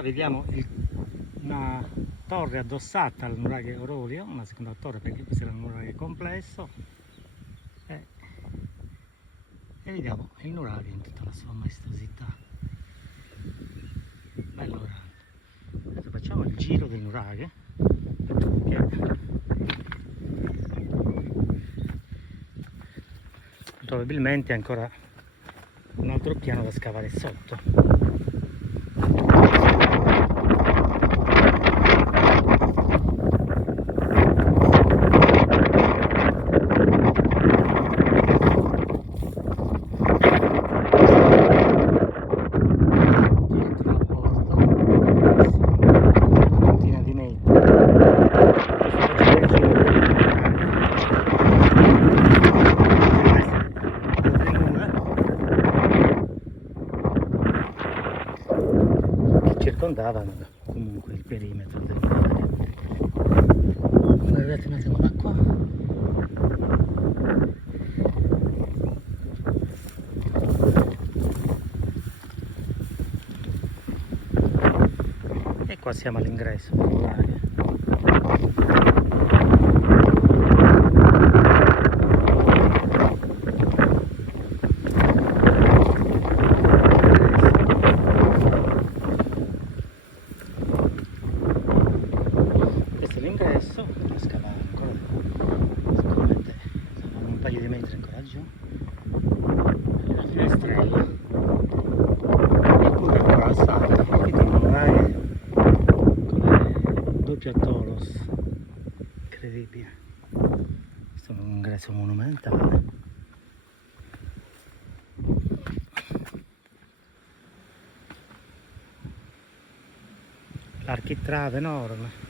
Qua vediamo una torre addossata al nuraghe Ororio, una seconda torre perché questo era un nuraghe complesso, e vediamo il nuraghe in tutta la sua maestosità. Bello grande. Adesso facciamo il giro del nuraghe, che probabilmente è ancora un altro piano da scavare sotto. Circondavano comunque il perimetro del mare. Guardate un attimo da qua. E qua siamo all'ingresso del mare. L'ingresso, da scavare ancora, sicuramente saranno un paio di metri ancora giù, la finestrella, e pure ancora al salto, qui con un nuraghe con doppio tolos, incredibile. Questo è un ingresso monumentale. L'architrave enorme.